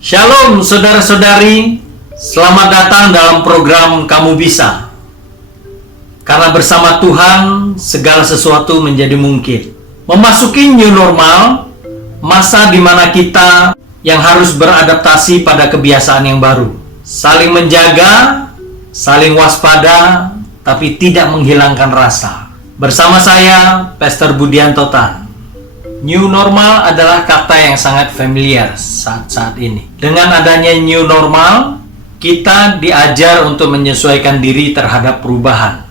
Shalom saudara-saudari, selamat datang dalam program Kamu Bisa. Karena bersama Tuhan, segala sesuatu menjadi mungkin. Memasuki new normal, masa di mana kita yang harus beradaptasi pada kebiasaan yang baru. Saling menjaga, saling waspada, tapi tidak menghilangkan rasa. Bersama saya, Pastor Budianto Tan. New normal adalah kata yang sangat familiar saat ini. Dengan adanya new normal, kita diajar untuk menyesuaikan diri terhadap perubahan.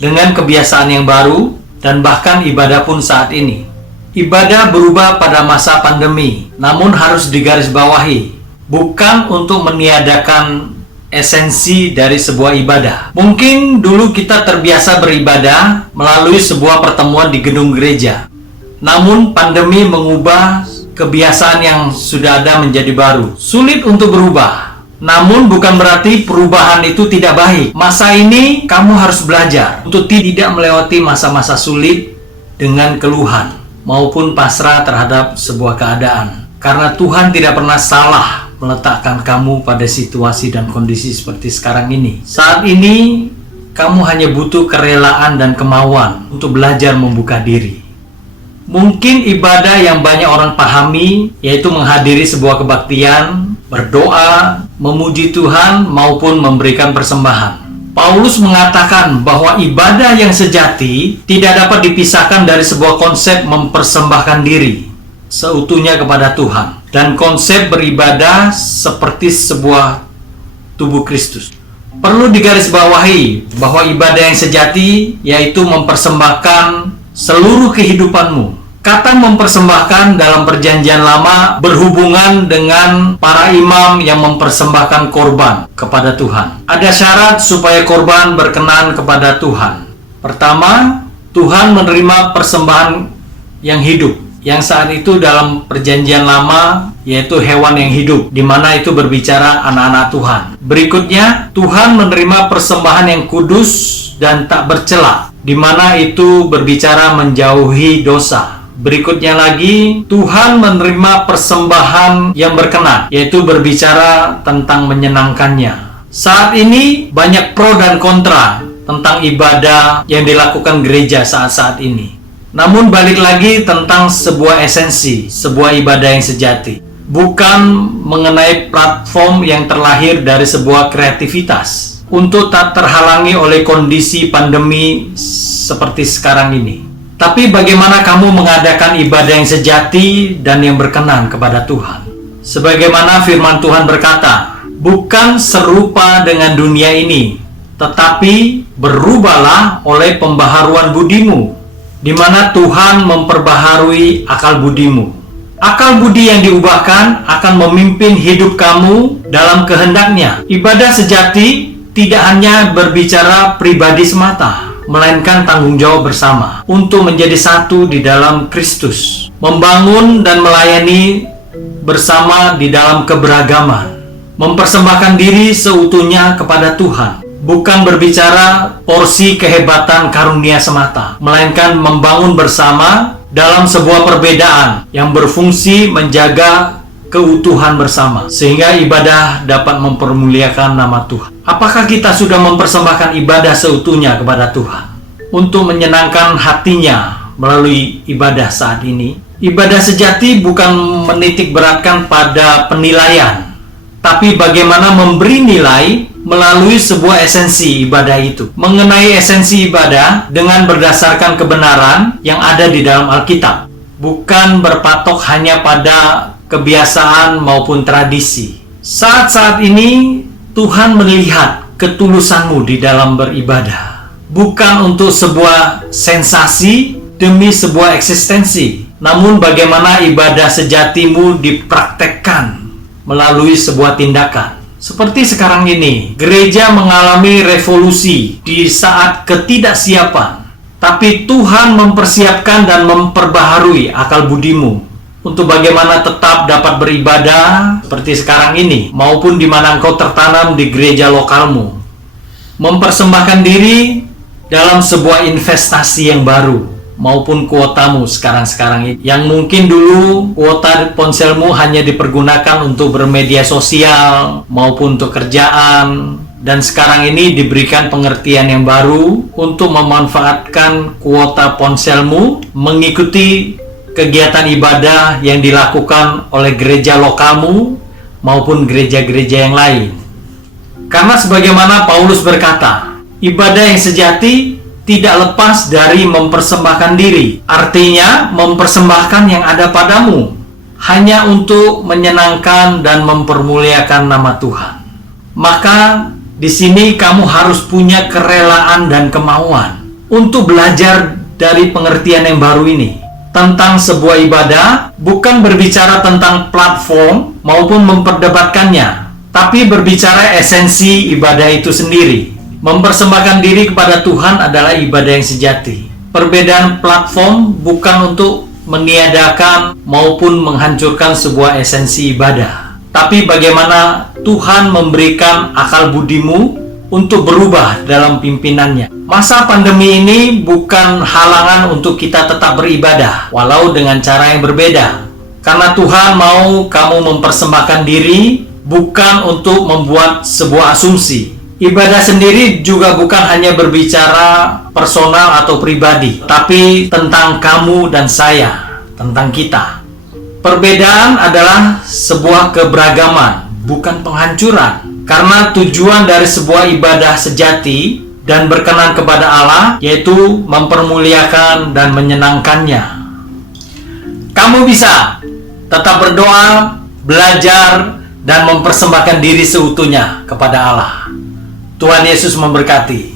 Dengan kebiasaan yang baru, dan bahkan ibadah pun saat ini. Ibadah berubah pada masa pandemi, namun harus digarisbawahi. Bukan untuk meniadakan esensi dari sebuah ibadah. Mungkin dulu kita terbiasa beribadah melalui sebuah pertemuan di gedung gereja. Namun pandemi mengubah kebiasaan yang sudah ada menjadi baru. Sulit untuk berubah. Namun bukan berarti perubahan itu tidak baik. Masa ini kamu harus belajar untuk tidak melewati masa-masa sulit dengan keluhan maupun pasrah terhadap sebuah keadaan. Karena Tuhan tidak pernah salah meletakkan kamu pada situasi dan kondisi seperti sekarang ini. Saat ini kamu hanya butuh kerelaan dan kemauan untuk belajar membuka diri. Mungkin ibadah yang banyak orang pahami yaitu menghadiri sebuah kebaktian, berdoa, memuji Tuhan maupun memberikan persembahan. Paulus mengatakan bahwa ibadah yang sejati tidak dapat dipisahkan dari sebuah konsep mempersembahkan diri seutuhnya kepada Tuhan dan konsep beribadah seperti sebuah tubuh Kristus. Perlu digarisbawahi bahwa ibadah yang sejati yaitu mempersembahkan seluruh kehidupanmu. Kata mempersembahkan dalam perjanjian lama berhubungan dengan para imam yang mempersembahkan korban kepada Tuhan. Ada syarat supaya korban berkenan kepada Tuhan. Pertama, Tuhan menerima persembahan yang hidup, yang saat itu dalam perjanjian lama yaitu hewan yang hidup, di mana itu berbicara anak-anak Tuhan. Berikutnya, Tuhan menerima persembahan yang kudus dan tak bercela, di mana itu berbicara menjauhi dosa. Berikutnya lagi, Tuhan menerima persembahan yang berkenan, yaitu berbicara tentang menyenangkannya. Saat ini banyak pro dan kontra tentang ibadah yang dilakukan gereja saat-saat ini. Namun balik lagi tentang sebuah esensi, sebuah ibadah yang sejati. Bukan mengenai platform yang terlahir dari sebuah kreativitas untuk tak terhalangi oleh kondisi pandemi seperti sekarang ini. Tapi bagaimana kamu mengadakan ibadah yang sejati dan yang berkenan kepada Tuhan? Sebagaimana firman Tuhan berkata, bukan serupa dengan dunia ini, tetapi berubahlah oleh pembaharuan budimu, di mana Tuhan memperbaharui akal budimu. Akal budi yang diubahkan akan memimpin hidup kamu dalam kehendaknya. Ibadah sejati tidak hanya berbicara pribadi semata, melainkan tanggung jawab bersama untuk menjadi satu di dalam Kristus, membangun dan melayani bersama di dalam keberagaman, mempersembahkan diri seutuhnya kepada Tuhan. Bukan berbicara porsi kehebatan karunia semata, melainkan membangun bersama dalam sebuah perbedaan yang berfungsi menjaga keutuhan bersama, sehingga ibadah dapat mempermuliakan nama Tuhan. Apakah kita sudah mempersembahkan ibadah seutuhnya kepada Tuhan untuk menyenangkan hatinya melalui ibadah saat ini? Ibadah sejati bukan menitik beratkan pada penilaian, tapi bagaimana memberi nilai melalui sebuah esensi ibadah itu. Mengenai esensi ibadah dengan berdasarkan kebenaran yang ada di dalam Alkitab, bukan berpatok hanya pada kebiasaan maupun tradisi. Saat-saat ini Tuhan melihat ketulusanmu di dalam beribadah, bukan untuk sebuah sensasi demi sebuah eksistensi, namun bagaimana ibadah sejatimu dipraktekkan melalui sebuah tindakan. Seperti sekarang ini, gereja mengalami revolusi di saat ketidaksiapan, tapi Tuhan mempersiapkan dan memperbaharui akal budimu untuk bagaimana tetap dapat beribadah seperti sekarang ini, maupun di mana engkau tertanam di gereja lokalmu. Mempersembahkan diri dalam sebuah investasi yang baru, maupun kuotamu sekarang-sekarang ini. Yang mungkin dulu kuota ponselmu hanya dipergunakan untuk bermedia sosial maupun untuk kerjaan, dan sekarang ini diberikan pengertian yang baru untuk memanfaatkan kuota ponselmu mengikuti kegiatan ibadah yang dilakukan oleh gereja lokalmu maupun gereja-gereja yang lain. Karena sebagaimana Paulus berkata, ibadah yang sejati tidak lepas dari mempersembahkan diri. Artinya, mempersembahkan yang ada padamu hanya untuk menyenangkan dan mempermuliakan nama Tuhan. Maka di sini kamu harus punya kerelaan dan kemauan untuk belajar dari pengertian yang baru ini tentang sebuah ibadah, bukan berbicara tentang platform maupun memperdebatkannya, tapi berbicara esensi ibadah itu sendiri. Mempersembahkan diri kepada Tuhan adalah ibadah yang sejati. Perbedaan platform bukan untuk meniadakan maupun menghancurkan sebuah esensi ibadah, tapi bagaimana Tuhan memberikan akal budimu untuk berubah dalam pimpinannya. Masa pandemi ini bukan halangan untuk kita tetap beribadah, walau dengan cara yang berbeda. Karena Tuhan mau kamu mempersembahkan diri, bukan untuk membuat sebuah asumsi. Ibadah sendiri juga bukan hanya berbicara personal atau pribadi, tapi tentang kamu dan saya, tentang kita. Perbedaan adalah sebuah keberagaman, bukan penghancuran. Karena tujuan dari sebuah ibadah sejati dan berkenan kepada Allah yaitu mempermuliakan dan menyenangkannya. Kamu bisa tetap berdoa, belajar, dan mempersembahkan diri seutuhnya kepada Allah. Tuhan Yesus memberkati.